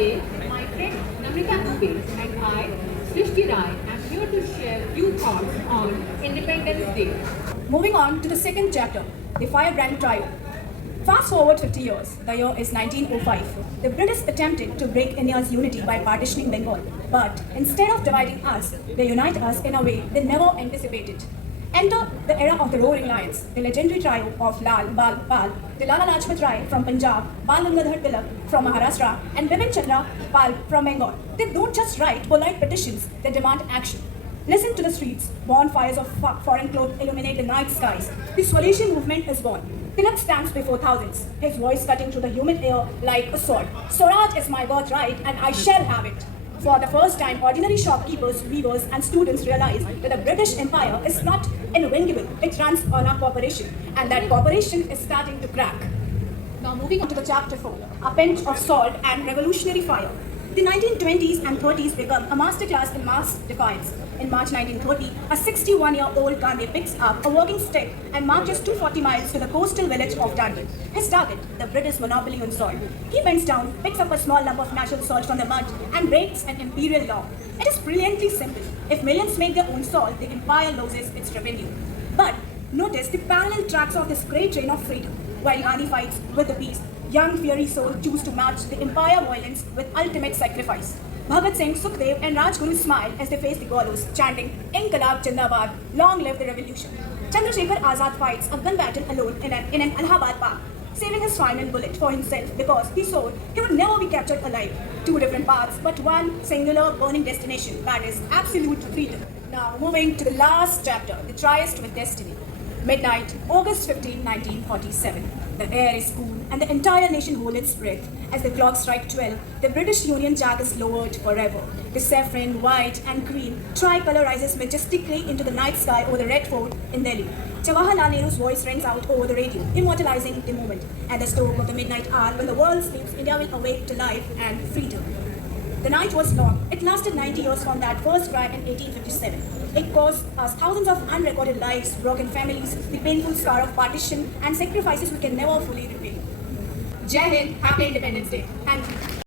Day, my friend Namrita Dubey and I, Srishti Rai, am here to share few thoughts on Independence Day. Moving on to the second chapter, the Firebrand Trio. Fast forward 50 years, the year is 1905. The British attempted to break India's unity by partitioning Bengal, but instead of dividing us, they unite us in a way they never anticipated. Enter the era of the Roaring Lions, the legendary trio of Lal Bal Pal, the Lala Lajpat Rai from Punjab, Bal Gangadhar Tilak from Maharashtra, and Bipin Chandra Pal from Bengal. They don't just write polite petitions, they demand action. Listen to the streets, bonfires of foreign cloth illuminate the night skies. The Swadeshi movement is born. Tilak stands before thousands, his voice cutting through the humid air like a sword. Swaraj is my birthright and I shall have it. For the first time, ordinary shopkeepers, weavers, and students realize that the British Empire is not invincible, it runs on a corporation, and that corporation is starting to crack. Now moving on to the chapter 4, a pinch of salt and revolutionary fire. The 1920s and 30s become a masterclass in mass defiance. In March 1930, a 61-year-old Gandhi picks up a walking stick and marches 240 miles to the coastal village of Dandi. His target, the British monopoly on salt. He bends down, picks up a small lump of natural salt from the mud and breaks an imperial law. It is brilliantly simple. If millions make their own salt, the empire loses its revenue. But notice the parallel tracks of this great train of freedom. While Gandhi fights with the beast, young fiery souls choose to match the empire violence with ultimate sacrifice. Bhagat Singh, Sukhdev and Rajguru smile as they face the gallows, chanting, Inqilab Jindabad, long live the revolution. Chandrasekhar Azad fights a gun battle alone in an Allahabad park, saving his final bullet for himself because he swore he would never be captured alive. Two different paths, but one singular burning destination, that is absolute freedom. Now moving to the last chapter, the tryst with destiny. Midnight, August 15, 1947. The air is cool and the entire nation holds its breath. As the clock strikes 12, the British Union Jack is lowered forever. The saffron, white and green tricolour rises majestically into the night sky over the Red Fort in Delhi. Jawaharlal Nehru's voice rings out over the radio, immortalizing the moment. At the stroke of the midnight hour, when the world sleeps, India will awake to life and freedom. The night was long. It lasted 90 years from that first cry in 1857. It cost us thousands of unrecorded lives, broken families, the painful scar of partition, and sacrifices we can never fully repay. Jai Hind, happy Independence Day. Thank you.